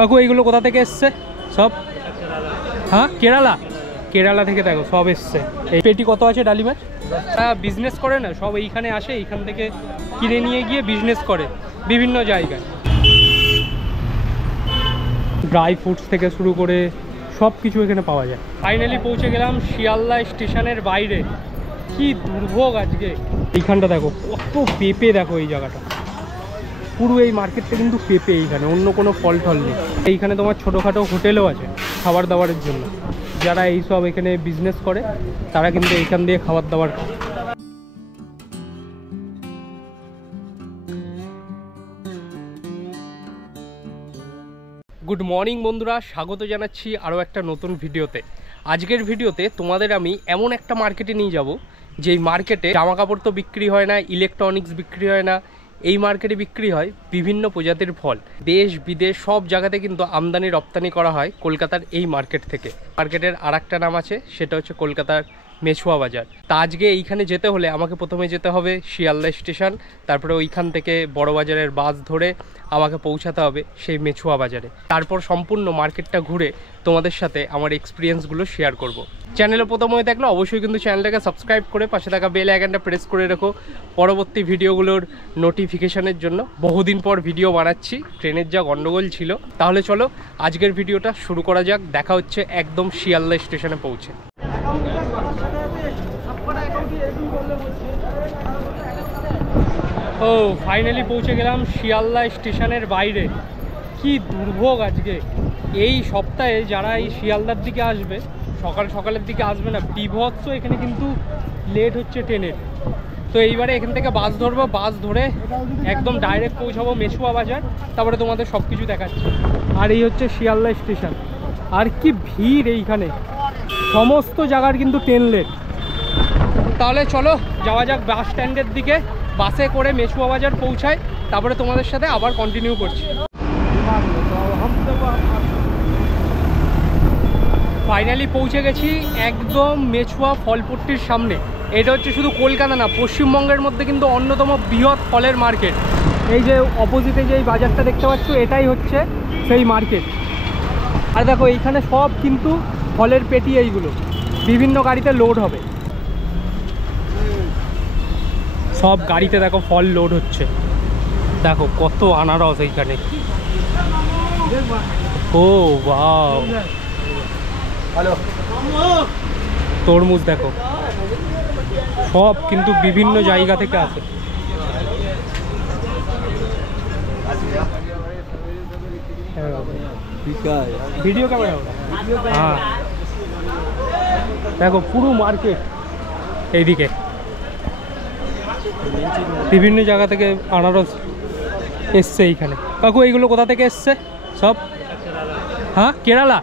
কাকু এইগুলো কোথা থেকে এসছে সব? হ্যাঁ, কেরালা। কেরালা থেকে দেখো সব এসছে। এই পেটি কত আছে ডালিমের? বিজনেস করে না, সব এইখানে আসে, এইখান থেকে কিনে নিয়ে গিয়ে বিজনেস করে বিভিন্ন জায়গায়। ড্রাই ফ্রুটস থেকে শুরু করে সব কিছু এখানে পাওয়া যায়। ফাইনালি পৌঁছে গেলাম শিয়ালদা স্টেশনের বাইরে। কি দুর্ভোগ আজকে। এইখানটা দেখো কত পেঁপে, দেখো এই জায়গাটা পুরো এই মার্কেটটা কিন্তু পেঁপে, এইখানে অন্য কোনো ফল টল নেই। এইখানে তোমার ছোটোখাটো হোটেলও আছে খাবার দাবারের জন্য। যারা এইসব এখানে বিজনেস করে তারা কিন্তু এইখান দিয়ে খাবার দাবার খায়। গুড মর্নিং বন্ধুরা, স্বাগত জানাচ্ছি আরও একটা নতুন ভিডিওতে। আজকের ভিডিওতে তোমাদের আমি এমন একটা মার্কেটে নিয়ে যাব যেই মার্কেটে জামা কাপড় তো বিক্রি হয় না, ইলেকট্রনিক্স বিক্রি হয় না, এই মার্কেটে বিক্রি হয় বিভিন্ন প্রজাতির ফল। দেশ বিদেশ সব জায়গাতে কিন্তু আমদানি রপ্তানি করা হয় কলকাতার এই মার্কেট থেকে। মার্কেটের আর একটা নাম আছে, সেটা হচ্ছে কলকাতার মেছুয়া বাজার। তা আজকে এইখানে যেতে হলে আমাকে প্রথমে যেতে হবে শিয়ালদা স্টেশন, তারপরে ওইখান থেকে বড় বাজারের বাস ধরে আমাকে পৌঁছাতে হবে সেই মেছুয়া বাজারে। তারপর সম্পূর্ণ মার্কেটটা ঘুরে তোমাদের সাথে আমার এক্সপিরিয়েন্সগুলো শেয়ার করব। চ্যানেলে প্রথম হয়ে থাকলে অবশ্যই কিন্তু চ্যানেলটাকে সাবস্ক্রাইব করে পাশে থাকা বেল আইকনটা প্রেস করে রেখো পরবর্তী ভিডিওগুলোর নোটিফিকেশনের জন্য। বহুদিন পর ভিডিও বানাচ্ছি, ট্রেনের যা গন্ডগোল ছিল। তাহলে চলো আজকের ভিডিওটা শুরু করা যাক। দেখা হচ্ছে একদম শিয়ালদা স্টেশনে পৌঁছে। ও ফাইনালি পৌঁছে গেলাম শিয়ালদা স্টেশনের বাইরে। কি দুর্ভোগ আজকে। এই সপ্তাহে যারা এই শিয়ালদার দিকে আসবে, সকালের দিকে আসবে না, বিভৎস এখানে কিন্তু লেট হচ্ছে ট্রেনের। তো এইবারে এখান থেকে বাস ধরবো, বাস ধরে একদম ডাইরেক্ট পৌঁছাবো মেছুয়া বাজার, তারপরে তোমাদের সব কিছু দেখাচ্ছি। আর এই হচ্ছে শিয়ালদা স্টেশন। আর কি ভিড় এইখানে, সমস্ত জায়গার কিন্তু ট্রেন লেট। তাহলে চলো যাওয়া যাক বাস স্ট্যান্ডের দিকে, বাসে করে মেছুয়া বাজার পৌঁছায়, তারপরে তোমাদের সাথে আবার কন্টিনিউ করছি। ফাইনালি পৌঁছে গেছি একদম মেছুয়া ফলপট্টির সামনে। এটা হচ্ছে শুধু কলকাতা না, পশ্চিমবঙ্গের মধ্যে কিন্তু অন্যতম বৃহৎ ফলের মার্কেট। এই যে অপোজিটে যে এই বাজারটা দেখতে পাচ্ছ, এটাই হচ্ছে সেই মার্কেট। আর দেখো এইখানে সব কিন্তু ফলের পেটি, এইগুলো বিভিন্ন গাড়িতে লোড হবে। সব গাড়িতে দেখো ফল লোড হচ্ছে। দেখো কত আনারস এইখানে। ও বাও, তরমুজ দেখো, সব কিন্তু বিভিন্ন জায়গা থেকে আসে। ভিডিও ক্যামেরা, হ্যাঁ দেখো পুরো মার্কেট এইদিকে বিভিন্ন জায়গা থেকে আনারস এসছে এইখানে। কাকু এইগুলো কোথা থেকে এসছে সব? হ্যাঁ, কেরালা।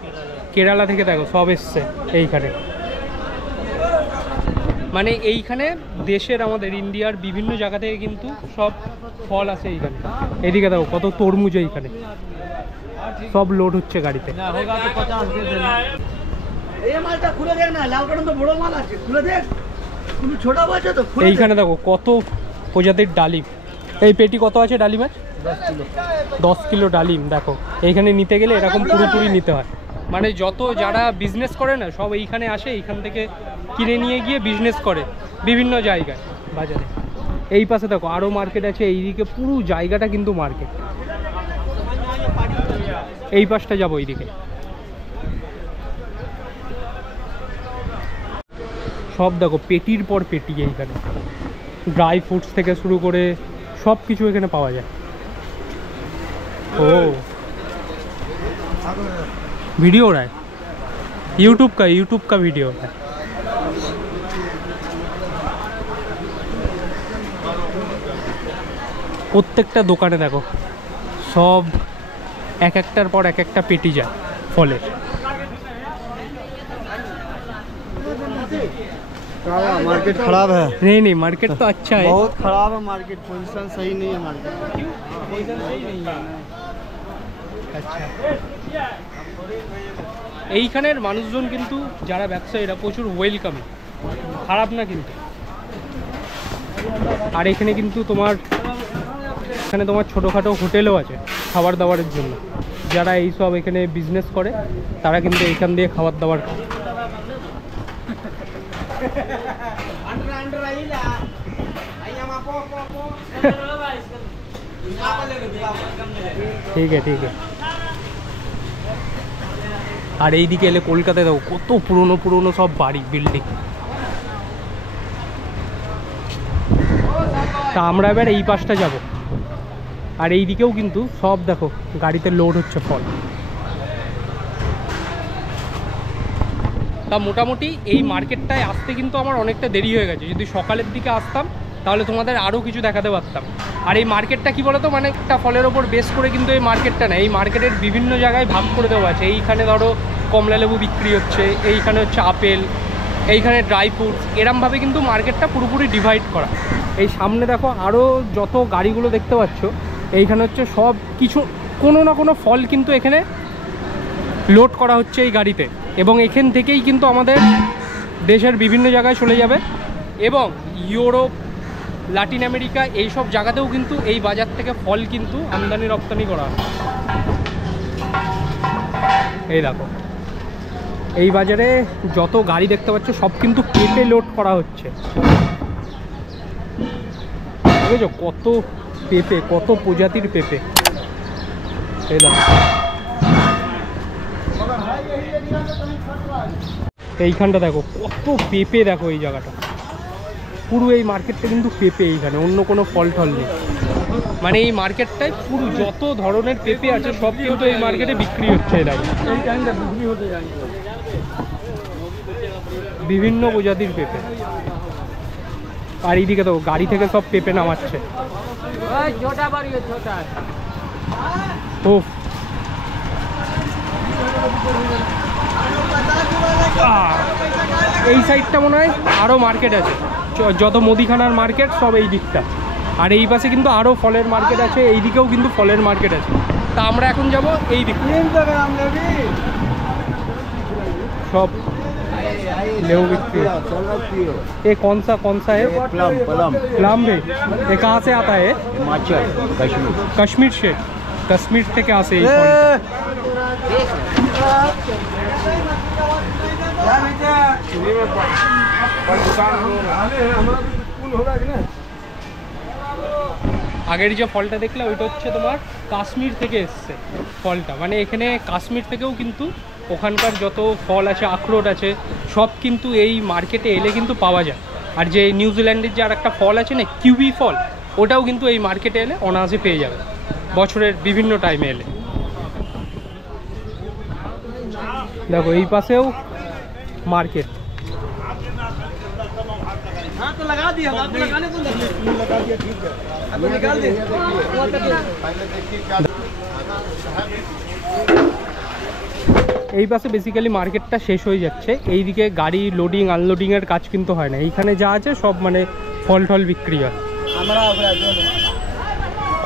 কেরালা থেকে দেখো সব এসছে এইখানে। মানে এইখানে দেশের, আমাদের ইন্ডিয়ার বিভিন্ন জায়গা থেকে কিন্তু সব ফল আছে এইখানে। এইদিকে দেখো কত তরমুজ, এইখানে সব লোড হচ্ছে গাড়িতে। এইখানে দেখো কত প্রজাতির ডালিম। এই পেটি কত আছে ডালিমের? 10 কিলো ডালিম। দেখো এইখানে নিতে গেলে এরকম পুরোপুরি নিতে হয়। মানে যত যারা বিজনেস করে না, সব এইখানে আসে, এইখান থেকে কিনে নিয়ে গিয়ে বিজনেস করে বিভিন্ন জায়গায় বাজারে। এই পাশে দেখো আরও মার্কেট আছে, এইদিকে পুরো জায়গাটা কিন্তু মার্কেট। এই পাশটা যাবো এইদিকে। সব দেখো পেটির পর পেটি, এইখানে ড্রাই ফ্রুটস থেকে শুরু করে সব কিছু এখানে পাওয়া যায়। ও वीडियो हो रहा है, यूट्यूब का वीडियो हो रहा है। প্রত্যেকটা দোকানে দেখো সব এক একটার পর এক একটা পেটি যায় ফলের। मार्केट खराब है? नहीं मार्केट तो अच्छा है, बहुत खराब है मार्केट, पोजीशन सही नहीं है मार्केट। पोजीशन सही नहीं है। अच्छा, এইখানের মানুষজন কিন্তু যারা ব্যবসায়ীরা প্রচুর ওয়েলকামিং, খারাপ না কিন্তু। আর এখানে কিন্তু তোমার ছোটোখাটো হোটেলও আছে খাবার দাবারের জন্য। যারা এইসব এখানে বিজনেস করে তারা কিন্তু এইখান দিয়ে খাবার দাবার খায়। ঠিক আছে ঠিক আছে। আর এইদিকে এলে কলকাতায় দেখো কত পুরনো পুরনো সব বাড়ি বিল্ডিং। তা আমরা এবার এই পাশটা যাব। আর এই দিকেও কিন্তু সব দেখো গাড়িতে লোড হচ্ছে ফল। তা মোটামুটি এই মার্কেটটায় আসতে কিন্তু আমার অনেকটা দেরি হয়ে গেছে। যদি সকালের দিকে আসতাম তাহলে তোমাদের আরও কিছু দেখাতে পারতাম। আর এই মার্কেটটা কি বলতো, মানে একটা ফলের ওপর বেস করে কিন্তু এই মার্কেটটা না, এই মার্কেটের বিভিন্ন জায়গায় ভাগ করে দেওয়া আছে। এইখানে ধরো কমলা লেবু বিক্রি হচ্ছে, এইখানে হচ্ছে আপেল, এইখানে ড্রাই ফ্রুটস, এরমভাবে কিন্তু মার্কেটটা পুরোপুরি ডিভাইড করা। এই সামনে দেখো আরও যত গাড়িগুলো দেখতে পাচ্ছ, এইখানে হচ্ছে সব কিছু কোনো না কোনো ফল কিন্তু এখানে লোড করা হচ্ছে এই গাড়িতে, এবং এখান থেকেই কিন্তু আমাদের দেশের বিভিন্ন জায়গায় চলে যাবে। এবং ইউরোপ, লাতিন আমেরিকা এই সব জায়গাতেও কিন্তু এই বাজার থেকে ফল কিন্তু আমদানি রপ্তানি করা হয়। এই দেখো এই বাজারে যত গাড়ি দেখতে পাচ্ছ সব কিন্তু পেঁপে লোড করা হচ্ছে। বুঝেছো কত পেঁপে, কত প্রজাতির পেঁপে। এই দেখো এইখানটা দেখো কত পেঁপে, দেখো এই জায়গাটা পুরো এই মার্কেটটা কিন্তু পেঁপে, এইখানে অন্য কোনো ফল টল নেই। মানে এই মার্কেটটায় পুরো যত ধরনের পেঁপে আছে সব কিন্তু এই মার্কেটে বিক্রি হচ্ছে। দেখো বিভিন্ন প্রজাতির পেঁপে। আর এইদিকে তো গাড়ি থেকে সব পেঁপে নামাচ্ছে। ও এই সাইডটা মনে হয় আরও মার্কেট আছে, যত মুদিখানার মার্কেট সব এই দিকটা। আর এই পাশে কিন্তু আরও ফলের মার্কেট আছে, এই দিকেও কিন্তু ফলের মার্কেট আছে। তা আমরা এখন যাব এই দিকে। সব लेव बिकती है। ये कौन सा है? प्लम। प्लम है। ये कहाँ से आता है? हिमाचल, कश्मीर। कश्मीर से, कश्मीर से क्या से? আগের যে ফলটা দেখলে ওইটা হচ্ছে তোমার কাশ্মীর থেকে এসছে ফলটা। মানে এখানে কাশ্মীর থেকেও কিন্তু ওখানকার যত ফল আছে, আখরোট আছে, সব কিন্তু এই মার্কেটে এলে কিন্তু পাওয়া যায়। আর যে নিউজিল্যান্ডের যে আর একটা ফল আছে না, কিউই ফল, ওটাও কিন্তু এই মার্কেটে এলে অনায়াসে পেয়ে যাবে বছরের বিভিন্ন টাইমে এলে। দেখো এই পাশেও মার্কেট। এই পাশে বেসিক্যালি মার্কেটটা শেষ হয়ে যাচ্ছে। এইদিকে গাড়ি লোডিং আনলোডিংয়ের কাজ কিন্তু হয় না। এইখানে যা আছে সব মানে ফল টল বিক্রি হয়।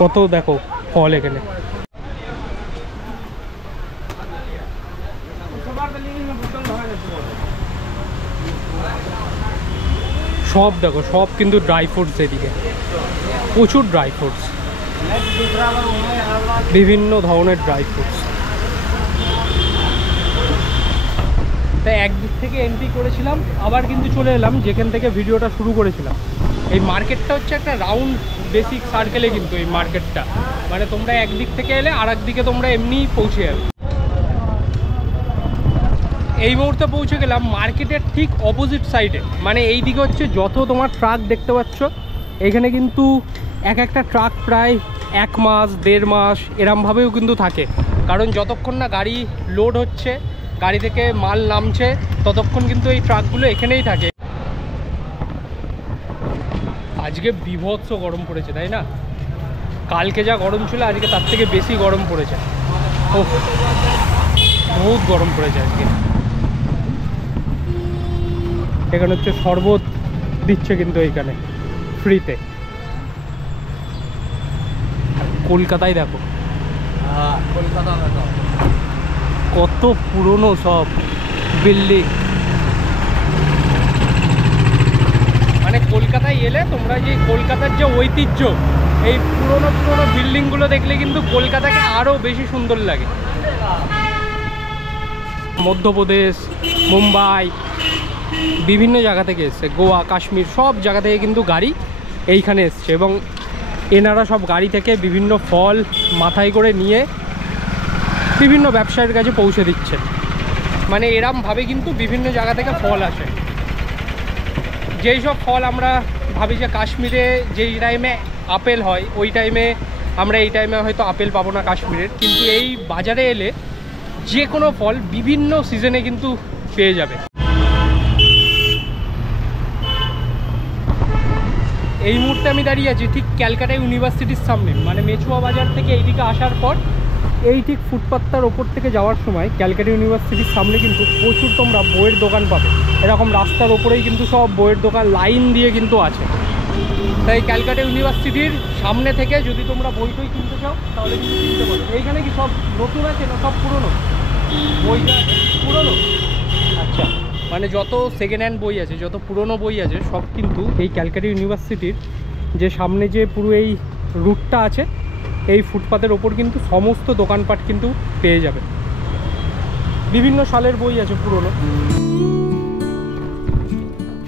কত দেখো ফল এখানে। সব দেখো সব কিন্তু ড্রাই ফ্রুটস, এদিকে প্রচুর ড্রাই ফ্রুটস, বিভিন্ন ধরনের ড্রাই ফ্রুটস। তাই একদিক থেকে এন্ট্রি করেছিলাম, আবার কিন্তু চলে এলাম যেখান থেকে ভিডিওটা শুরু করেছিলাম। এই মার্কেটটা হচ্ছে একটা রাউন্ড বেসিক সার্কেলে কিন্তু এই মার্কেটটা, মানে তোমরা একদিক থেকে এলে আর একদিকে তোমরা এমনিই পৌঁছে যাবে। এই মুহূর্তে পৌঁছে গেলাম মার্কেটের ঠিক অপোজিট সাইডে। মানে এই দিকে হচ্ছে যত তোমার ট্রাক দেখতে পাচ্ছ, এখানে কিন্তু এক একটা ট্রাক প্রায় 1 মাস 1.5 মাস এরমভাবেও কিন্তু থাকে। কারণ যতক্ষণ না গাড়ি লোড হচ্ছে, গাড়ি থেকে মাল নামছে, ততক্ষণ কিন্তু এই ট্রাকগুলো এখানেই থাকে। আজকে বিভৎস গরম পড়েছে, তাই না? কালকে যা গরম ছিল আজকে তার থেকে বেশি গরম পড়েছে। ও বহুত গরম পড়েছে আজকে। এখানে হচ্ছে শরবত দিচ্ছে কিন্তু এইখানে ফ্রিতে। কলকাতায় দেখো কত পুরনো সব বিল্ডিং। মানে কলকাতায় এলে তোমরা যে কলকাতার যে ঐতিহ্য, এই পুরনো পুরনো বিল্ডিংগুলো দেখলে কিন্তু কলকাতাকে আরও বেশি সুন্দর লাগে। মধ্যপ্রদেশ, মুম্বাই, বিভিন্ন জায়গা থেকে এসছে, গোয়া, কাশ্মীর, সব জায়গা থেকে কিন্তু গাড়ি এইখানে এসছে এবং এনারা সব গাড়ি থেকে বিভিন্ন ফল মাথায় করে নিয়ে বিভিন্ন ব্যবসায়ীর কাছে পৌঁছে দিচ্ছে। মানে এরমভাবে কিন্তু বিভিন্ন জায়গা থেকে ফল আসে। যেই সব ফল আমরা ভাবি যে কাশ্মীরে যেই টাইমে আপেল হয় ওই টাইমে আমরা এই টাইমে হয়তো আপেল পাবো না কাশ্মীরের, কিন্তু এই বাজারে এলে যে কোনো ফল বিভিন্ন সিজনে কিন্তু পেয়ে যাবে। এই মুহূর্তে আমি দাঁড়িয়ে আছি ঠিক ক্যালকাটা ইউনিভার্সিটির সামনে, মানে মেচুয়া বাজার থেকে এইদিকে আসার পর এই ঠিক ফুটপাথটার ওপর থেকে যাওয়ার সময় ক্যালকাটা ইউনিভার্সিটির সামনে কিন্তু প্রচুর তোমরা বইয়ের দোকান পাবে। এরকম রাস্তার ওপরেই কিন্তু সব বইয়ের দোকান লাইন দিয়ে কিন্তু আছে। তাই ক্যালকাটা ইউনিভার্সিটির সামনে থেকে যদি তোমরা বই টই কিনতে চাও তাহলে কিন্তু কিনতে পারো। এইখানে কি সব নতুন আছে না সব পুরনো বই? পুরনো, আচ্ছা। মানে যত সেকেন্ড হ্যান্ড বই আছে, যত পুরনো বই আছে সব কিন্তু এই ক্যালকাটা ইউনিভার্সিটির যে সামনে যে পুরো এই রুটটা আছে এই ফুটপাথের ওপর কিন্তু সমস্ত দোকানপাট কিন্তু পেয়ে যাবে। বিভিন্ন সালের বই আছে পুরনো।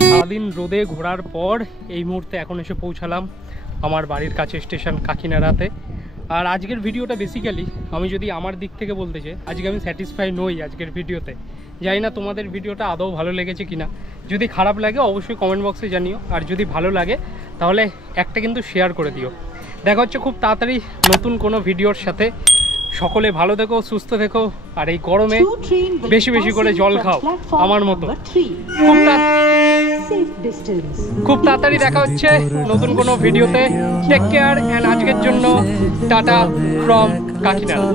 সারাদিন রোদে ঘোরার পর এই মুহূর্তে এখন এসে পৌঁছালাম আমার বাড়ির কাছে স্টেশন কাকিনাড়াতে। আর আজকের ভিডিওটা বেসিক্যালি আমি যদি আমার দিক থেকে বলতে চাই, আজকে আমি স্যাটিসফাই নই আজকের ভিডিওতে। জানি না তোমাদের ভিডিওটা আদৌ ভালো লেগেছে কিনা। যদি খারাপ লাগে অবশ্যই কমেন্ট বক্সে জানিও, আর যদি ভালো লাগে তাহলে একটা কিন্তু শেয়ার করে দিও। দেখা হচ্ছে খুব তাড়াতাড়ি নতুন কোনো ভিডিওর সাথে। সকলে ভালো থেকো, সুস্থ থেকো, আর এই গরমে বেশি বেশি করে জল খাও আমার মতো। খুব তাড়াতাড়ি দেখা হচ্ছে নতুন কোনো ভিডিওতে। টেক কেয়ার অ্যান্ড আজকের জন্য টাটা ফ্রম কাকিনাড়া।